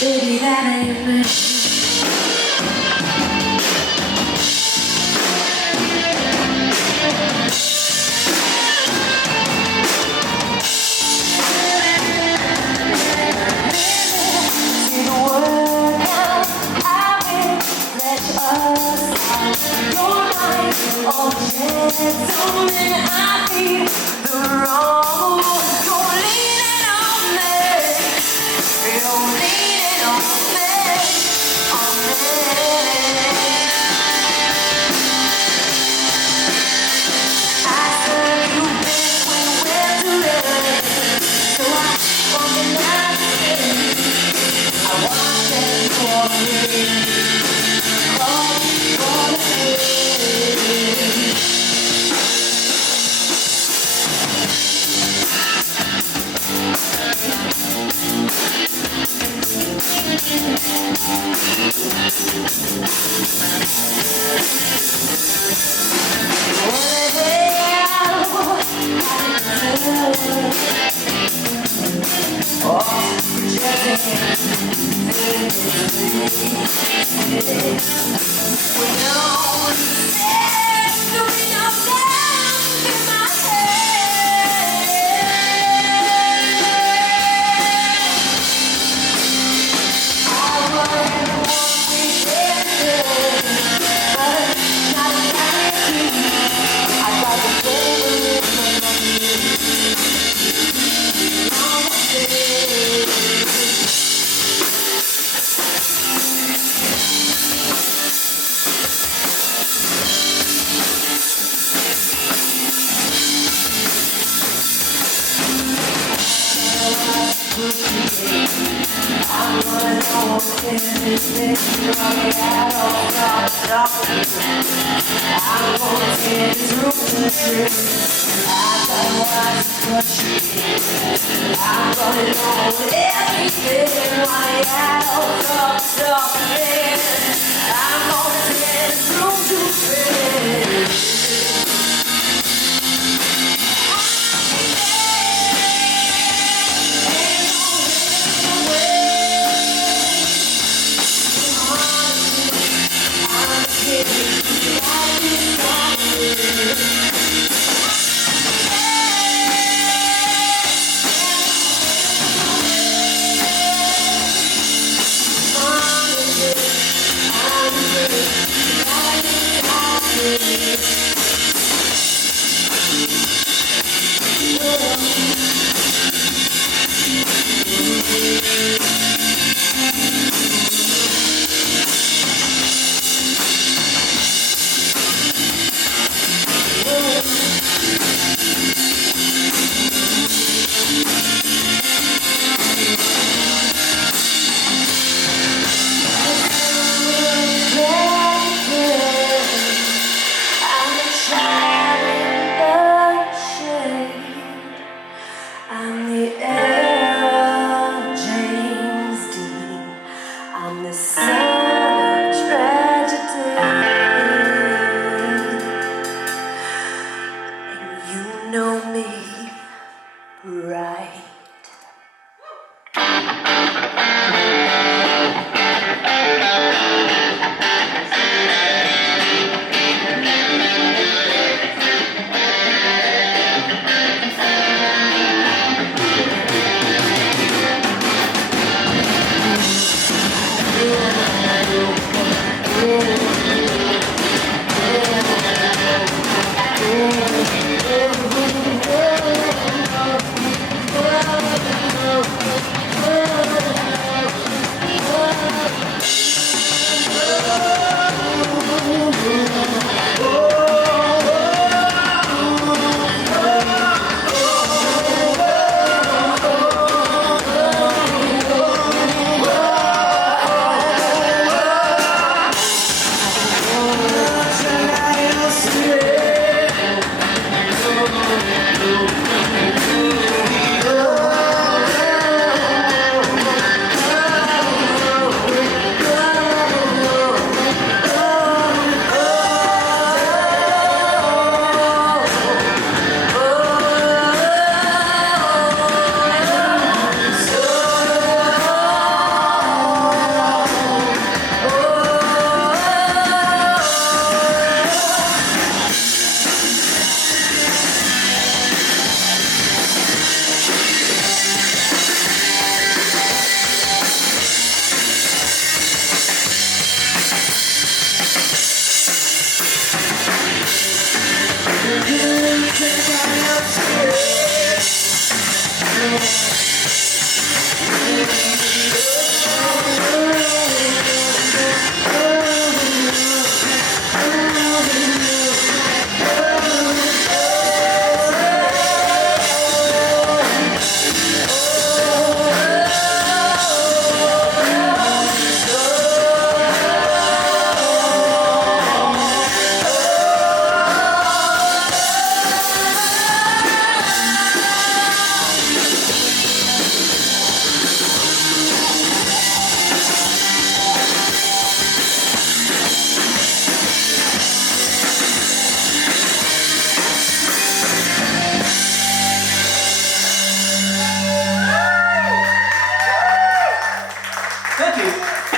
Baby, that ain't me. See the word out, I will let us out. Your mind, all gentlemen, I feel the wrong. You're leaning on me. You're leaning on me, on me. I said you've been when we're together, so I organize it. I watch it for me. Call for the day. I'm gonna know anything right out of I'm gonna take this room to trip. I gotta watch what you do. I'm gonna know everything right out of I'm gonna take this room to trip.